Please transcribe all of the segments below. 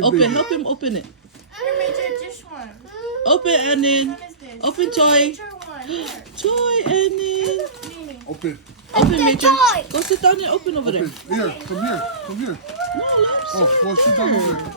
Open, help him open it. Here, Major, this one. Open, and then Which one is this? open toy. Major one. Here. Toy, and then Open. open, the Major. toy. Go sit down and open over there. Open. Here. Come here. Come here. No, let him Oh, sit. well, sit down over there.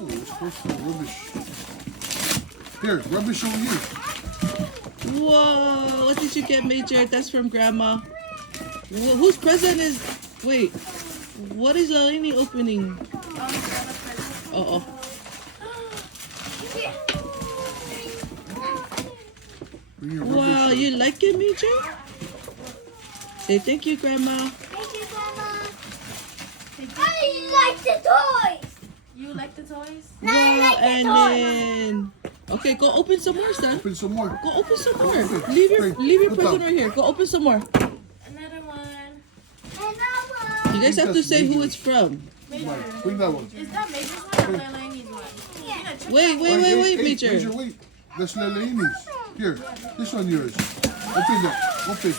Oh, it's supposed to be rubbish. Here, rubbish over here. Whoa, what did you get, Major? That's from Grandma. Whose present is... Wait, what is Eleni opening? Uh-oh. Bring your Wow, rubbish. you like it, Major? Say thank you, Grandma. Thank you, Grandma. I like the toys. You like the toys? No, I Wow, like the and toys. then... Okay, go open some more, son. Open some more. Go open some more. Okay. Leave your Put present down. right here. Go open some more. Another one. Another You guys have to That's say who Major. it's from. Major. Mike, bring that one. Is that Major's one or Lelanie's one? Yeah. Wait, Major. Major, wait. That's Lelanie's. Here, this one yours. Open that. Open.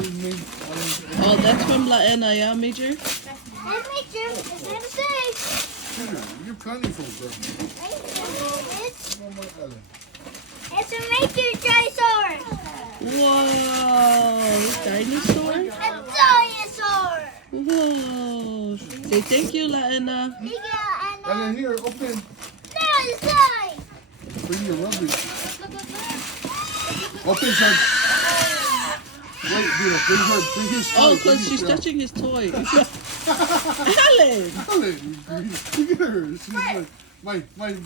Oh, that's from Laena, yeah, Major? And Major, it's gonna say. You're planning for bro. It's a Major dinosaur. Whoa, dinosaur? A dinosaur. Whoa. Say thank you, Laena. Bigger And then here, open. dinosaur. Bring your rubbish. Open, son. Wait, Dino, bring his toy. Oh, bring because his she's toy. touching his toy. Alan! Ellen, look at her. She's like, my.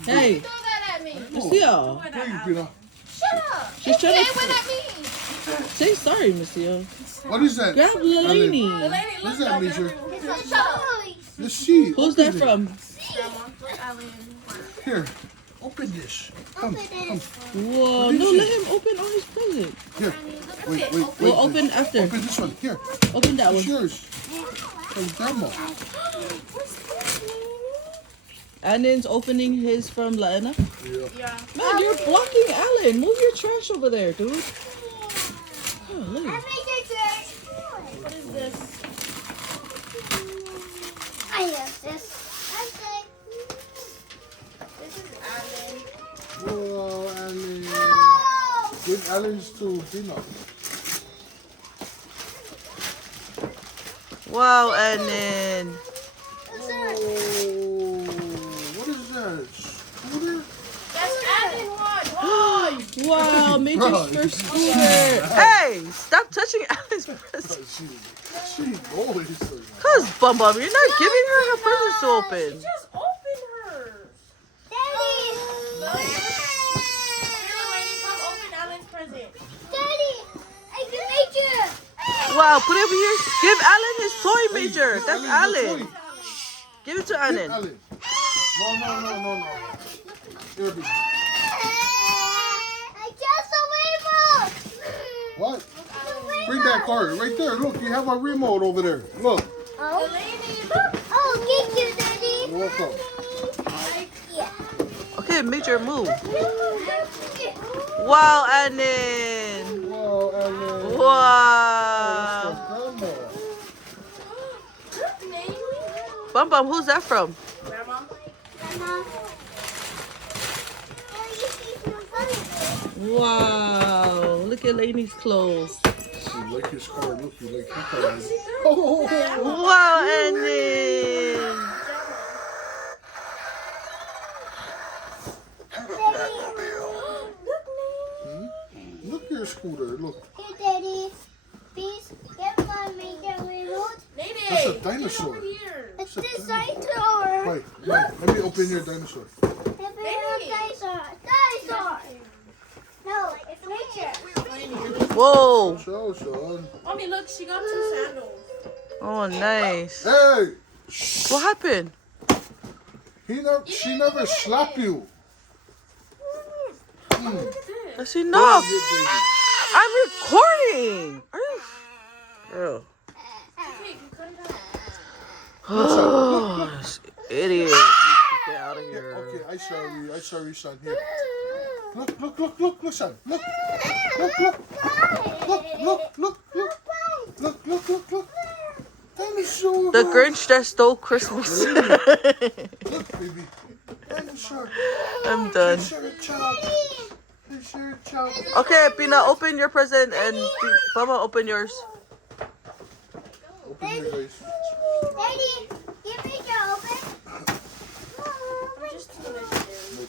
Hey, Throw that at me. Monsieur. Bring, Dino. Shut up. She's trying Hey, to... what that mean? Say sorry, Monsieur. What is that? Grab Lelani. The lady What's looked that, over. Major? It's a toy. The sheet. Who's Open that it. from? Grandma, look, Alan. Here, open this. Come, Open it. come. Whoa, What is no, it? let him open all his present. Here. Wait. We'll open after. Open this one. Here. Open that It's one. yours. From Grandma. Annan's opening his from Laena. Yeah. Yeah. Man, you're blocking Alan. Move your trash over there, dude. Oh, look. A Major trash. What is this? I have this. I say. This is Alan. Whoa, Alan. Oh. Give Alan's to Dino. Wow, Annan. What's that? Oh, what is that? Scooter? That's Alan one. Oh, Wow, Major's Bro, first scooter. Hey, stop touching Alan's present. She always like Cause Bum Bum, you're not giving her her presents to open. just open hers. Daddy. Here, Lady, come open Alan's present. Daddy. I can Major. Wow, put it over here. Give Alan his toy, Major. Give That's Alan the Alan. toy. Give it to Give Alan. Alan. No. Here, baby. I just a remote. What? Bring that card right there. Look, you have a remote over there. Look. Oh. Oh, thank you, Daddy. You're welcome. Yeah. Okay, Major, move. Wow, Alan. Wow, Alan. Wow. Grandma. Bum Bum, who's that from? Grandma. Wow, look at Lainey's clothes. You like his car. Look, you like his car. Oh. Wow, Alan. Look here, Scooter. Look. Hey, Daddy. Please get my Major remote. That's a dinosaur. Here. It's the dinosaur. Wait. Let me open your dinosaur. Dinosaur. Dinosaur. No, it's Major. Whoa. Show, son. Mommy, look, she got 2 sandals. Oh, nice. Hey! What happened? She never slapped you. That's enough. Good baby. I'm recording. Are you? Girl. Okay, you cut it out. Oh, this idiot. You should get out of here. Okay, I sorry, son. Here. Look, son. Look. Look. Dinosaur. The Grinch that stole Christmas. Look, baby. I'm done. Okay, Pina, open your present and Mama, open yours. Open your guys. Daddy, give me your open. I'm just too legendary.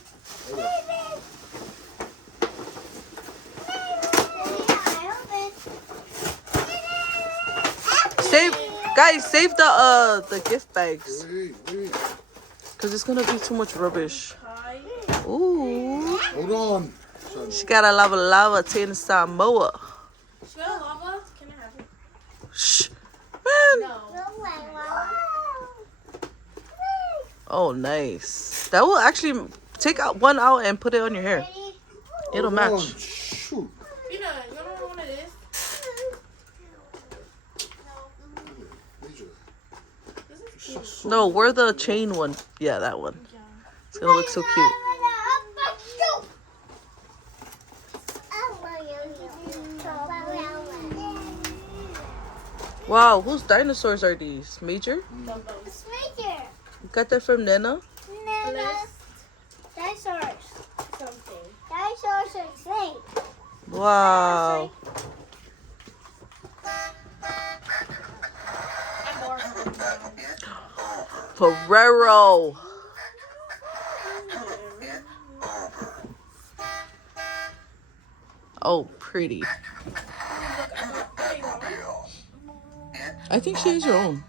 Save, guys, save the gift bags. Wait. Cause it's gonna be too much rubbish. Hi. Ooh. Hold on, son. She got a lava tin Samoa. She got a lava? Can I have it? Shh. Man. No. Oh, nice. That will actually take out one out and put it on your hair. It'll Hold on. match. Shoot. You know what one it is? Major. This is cute. No, wear the chain one. Yeah, that one. It's gonna look so cute. Wow, whose dinosaurs are these? Major? Dumbbells. You got that from Nena? Dinosaurs. Something. Dinosaurs are snake. Wow. I'm more Ferrero. Oh, pretty. I think she has her own.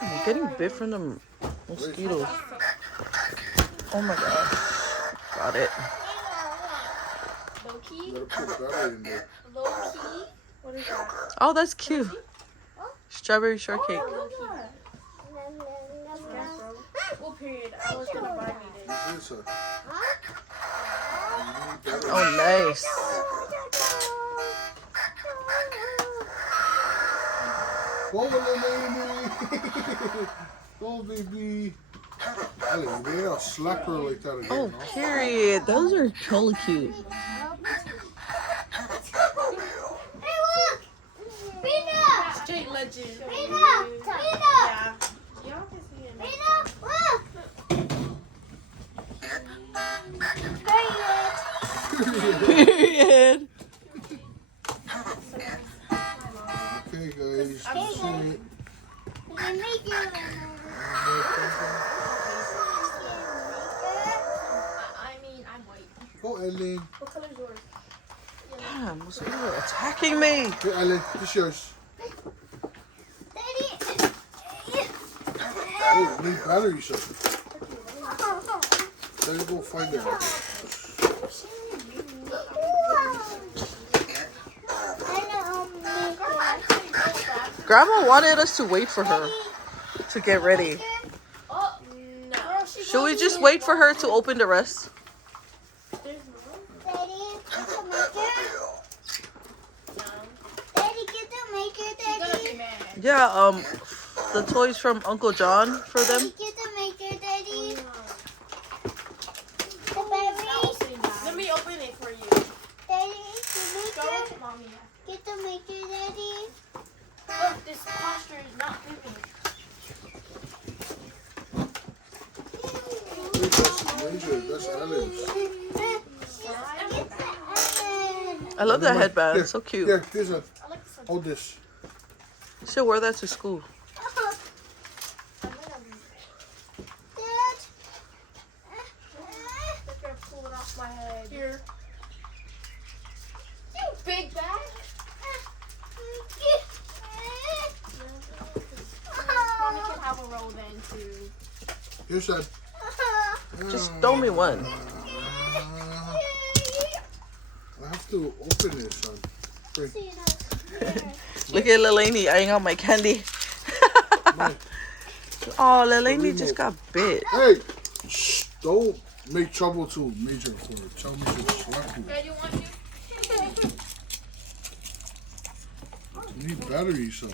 I'm getting bit from the mosquitoes. Oh my gosh. Got it. low key. Gotta put battery in there. Low key. What is that? Oh, that's cute. Strawberry shortcake. Low key. Well, period. I was gonna buy me this. Here's a. Oh, nice. Go, little lady. Go, baby. Ellie, you made a slap her like that again. Oh, no? period. Those are totally cute. Hey, look! Pina! Straight legend. Pina! Yeah. Y'all can see it. Pina, look! Period. Okay, guys. That's it. I mean, I'm white. Go, Ellen. What color is yours? Damn, mosquitoes are attacking me. Here, Ellen. This yours. Oh, you need battery, son. Then go find it. Grandma wanted us to wait for her to get ready. Oh, no. Should we just wait for her to open the rest? There's no. She's gonna be mad. Yeah, the toys from Uncle John for them. Let me open it for you. Go with mommy. Look, this posture is not moving. That's Ellen's. I love that headband. Here, It's so cute. Here, here's a. I like this one. Hold this. She'll wear that to school. Look, you're pulling off my head. Here. You big bag. Mommy can have a roll then too. Here's that. Just throw me one. I have to open it, son. Wait. Look at Lelani eyeing out my candy. Oh, Lelani just got bit. Hey! Shh, don't make trouble to Major for it. Tell me to slap you. Dad, you want to? You need batteries, son.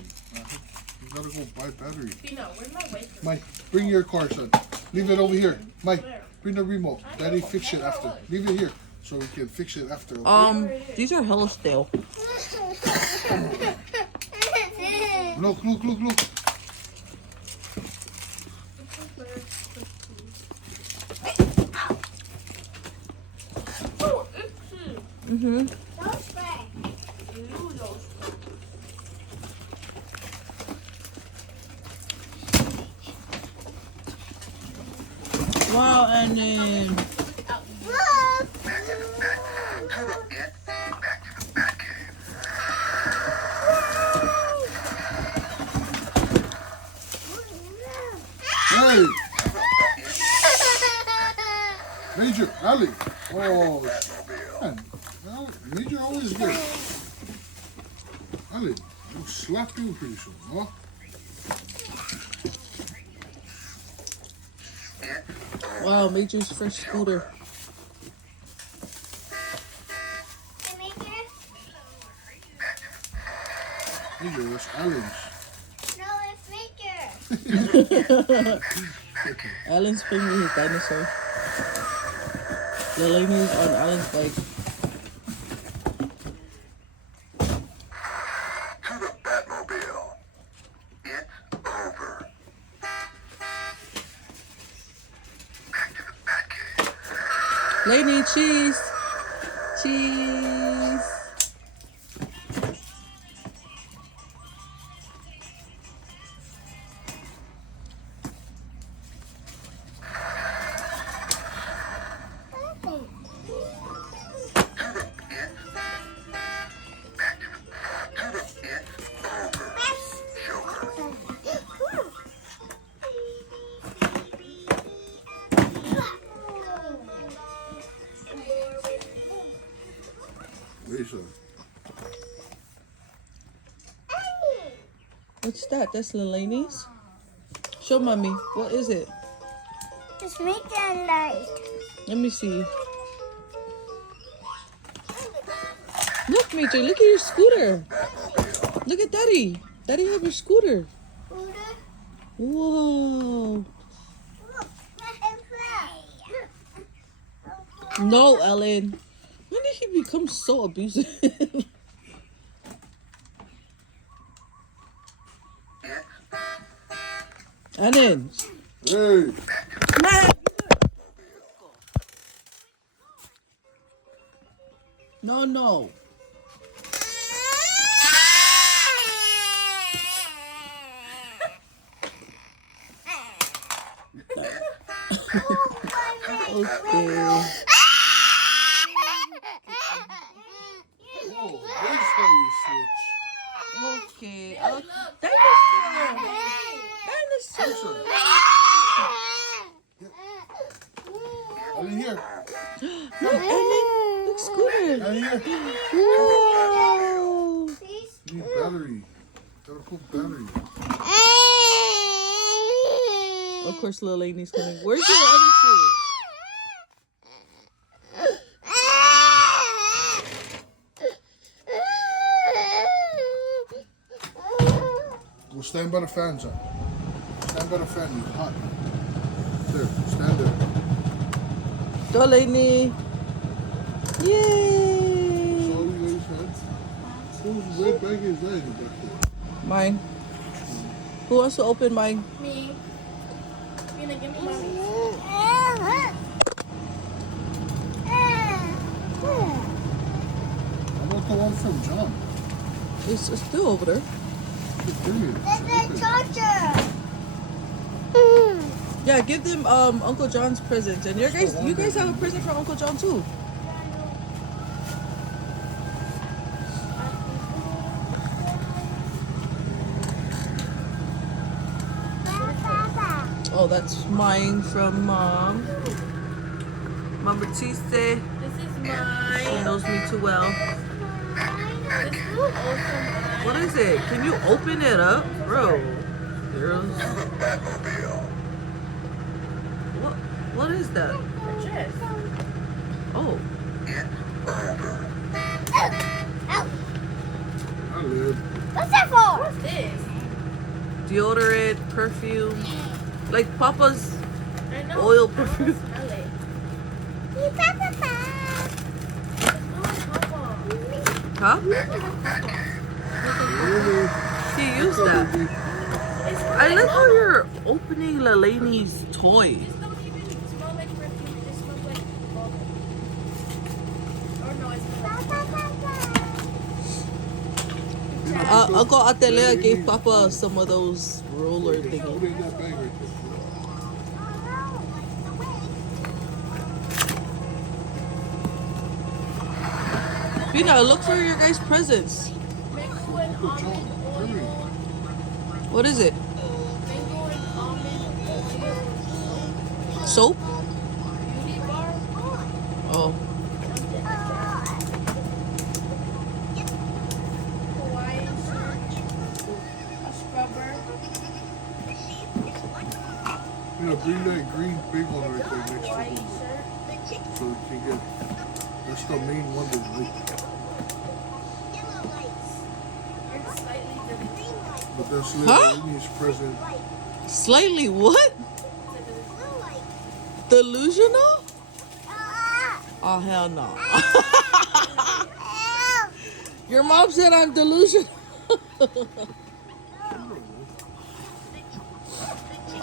You gotta go buy battery. Dino, where's my wafer? Mike, bring your car, son. Leave it over here. Mike, bring the remote. Daddy fix it after. Leave it here so we can fix it after. Okay? These are hella stale. Look. Mm-hmm. Wow, and then Hey! Major, Ali. Oh, man. Major always good. Ali, I'll slap you pretty soon, huh? wow, Major's first scooter. Major, that's Alan's. No, it's Maker. Alan's playing with his dinosaur. Delaney's on Alan's bike. To the Batmobile. It's over. Back to the Batcave. Laney, cheese. Cheese. Lisa. What's that? That's Laney's? Show mommy. What is it? Just make that light. Let me see. Look, Major, look at your scooter. Look at Daddy. Daddy have your scooter. Whoa. No, Ellen. When did he become so abusive? Alan. Hey! No. Okay. Oh, that's how you switch. Okay. Dinosaur. Dinosaur. Ali here. Look, Ellen. Look, scooter. Ali here. Whoa. Need battery. Gotta put battery. Of course, little Laney's coming. Where's your other shoe? We'll stand by the fan, son. Stand by the fan. It's hot. There. Stand there. Go, Laney. Yay. So you guys had. Whose red bag is that in the back there? Mine. Who wants to open mine? Me. You're gonna give me mommy. How about the one from John? It's still over there. Brilliant. There's a charger. Yeah, give them Uncle John's present. And you guys have a present from Uncle John too. Oh, that's mine from Mom. Mom Batiste. This is She mine. knows me too well. This is also mine. What is it? Can you open it up? Bro. Girls. Batmobile. What is that? Dress. Oh. I live. What's that for? What's this? deodorant, perfume, like Papa's I know. oil I wanna perfume. smell it. Huh? She used that. I like how you're opening Lelanie's toys. This don't even smell like perfume. This smells like bubble. Or no, it smells like Uncle Atelea gave Papa some of those roller Put it thingies. in that bag right there. Bina, look for your guys' presents. mango and almond oil. What is it? Mango and almond oil. Soap? Beauty bar. Oh. Hawaiian shirt. A scrubber. You know, bring that green big one right there next to Hawaiian it. shirt. So you can get, that's the main one that's like, And slightly delicate. but that's Huh? Lelanie's present. Slightly what? Delusional? Oh, hell no. Your mom said I'm delusional.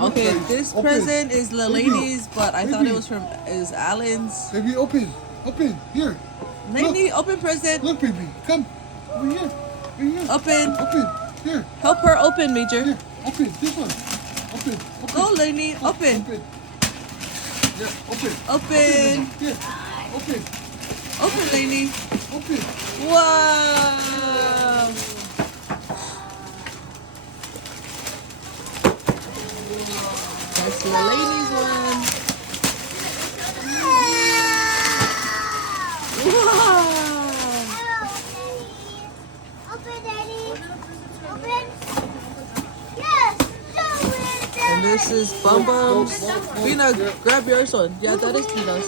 Okay, this Open. present is Lelanie's, but I thought it was from Alan's. Baby, open, here. Lelanie, open present. Look, baby, come, over here, Open. here, Help her open, Major. here, open, this one, open. Go, Lelanie, open. Yeah, open. Open. Here, open, Open, Lelanie. open. Wow. That's Lelanie's one. Wow. And this is Bum Bum's. Bina, grab yours one. Yeah, that is Bina's.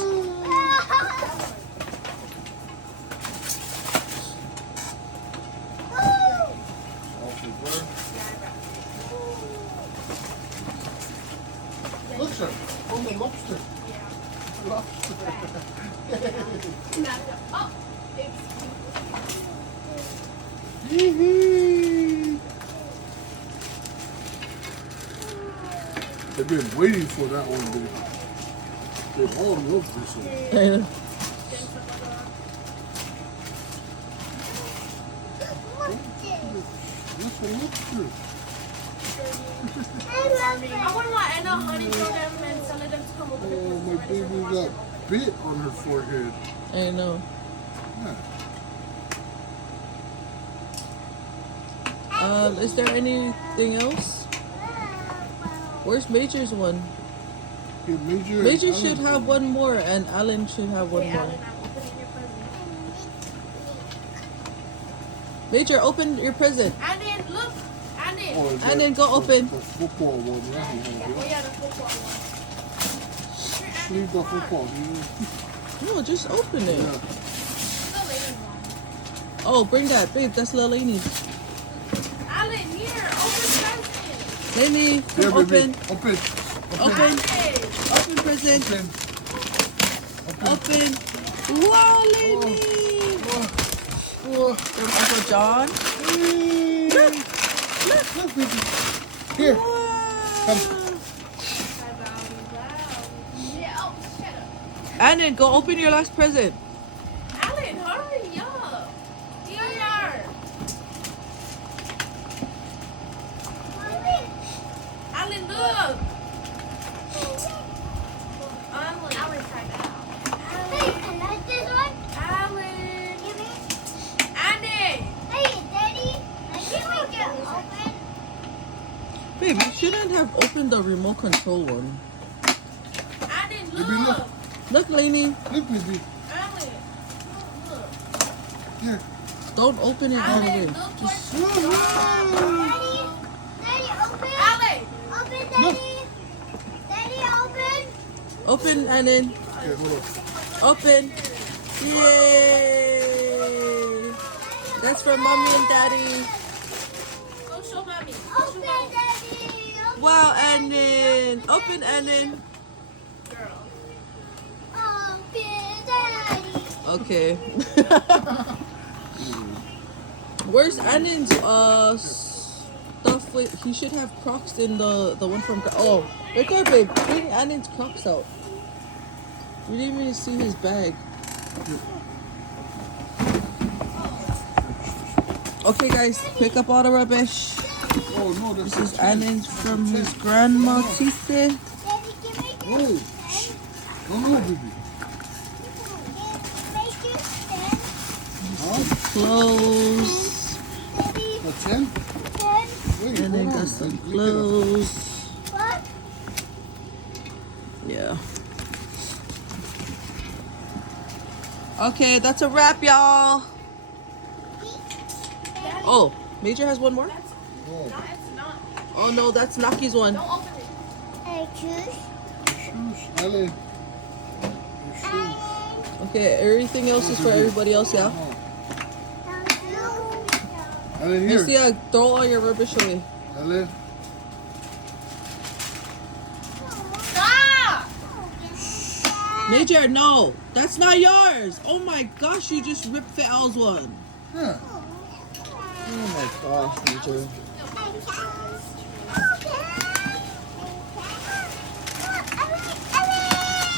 Look, sir, from the lobster. Lobster. Oh, Yee-hee. They've been waiting for that one, baby. They all love this one. That's a lobster. I want to end a honey program and some of them to come over Oh, here. my baby got bit on her forehead. I know. Yeah. Is there anything else? Where's Major's one? Yeah, Major should have one more, and Alan should have one Hey, more. Alan, I'm opening your present. Major, open your present. And then, look. And then. Oh, is And that then go open. The football one, Oh, yeah. yeah, the football one. Leave the football. No, just open it. Yeah. The lady one. Oh, bring that, babe. That's Lelanie's. Alan, here, open present. Lelanie, Yeah, come baby. open. Open. Open. Alan. Open present. Open. Open. Wow, Lelanie. Oh. From Uncle John. Look, baby. Here. Wow. Come. Yeah, oh, shut up. And then go open your last present. Alan, hurry up. Here. Alan, look. Alan, try that out. Alan. Andy. Babe, you shouldn't have opened the remote control one. Alan, Baby, look. look. Look, Lelanie. Look, baby. Alan, look. Here. Don't open it all the way. Alan, look Just what you Alan. open and then Okay, hold on. open. Yay! That's for mommy and daddy. Go show mommy. Go show mommy. Open, Annan. Okay. Where's Annan's stuff? Wait, he should have Crocs in the one from. Oh, right there, babe. Bring Annan's Crocs out. We didn't even see his bag. Okay, guys, pick up all the rubbish. Oh no, This is Annan's from his grandma, Tise. Oh, shh. No, baby. Huh? Clothes. A 10? Wait, And then hold got on. some Look it up. clothes. Yeah. Okay, that's a wrap, y'all. Oh, Major has one more? Oh, It's not. Oh no, that's Naki's one. Don't open it. shoes, Ellen. Your shoes. Okay, everything else is for everybody else, yeah? Ellen, here. Lucia, throw all your rubbish away. Ellen. Stop! Major, no, that's not yours. Oh my gosh, you just ripped Al's one. Yeah. Oh my gosh, Major.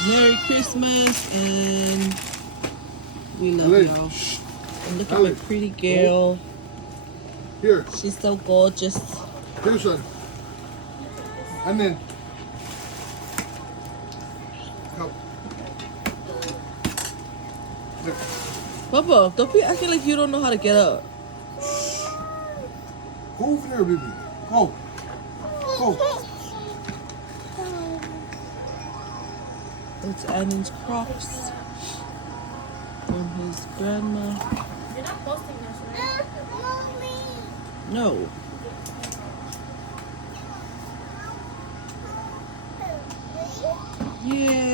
Merry Christmas and we love Ellen. y'all. Shh. And look at my pretty girl. Here. She's so gorgeous. Here, son. And then. Come. Look. Papa, don't be acting like you don't know how to get up. Go over there, baby. Go. Go. It's Annan's Crocs from his grandma. You're not posting this, right? No. Yay.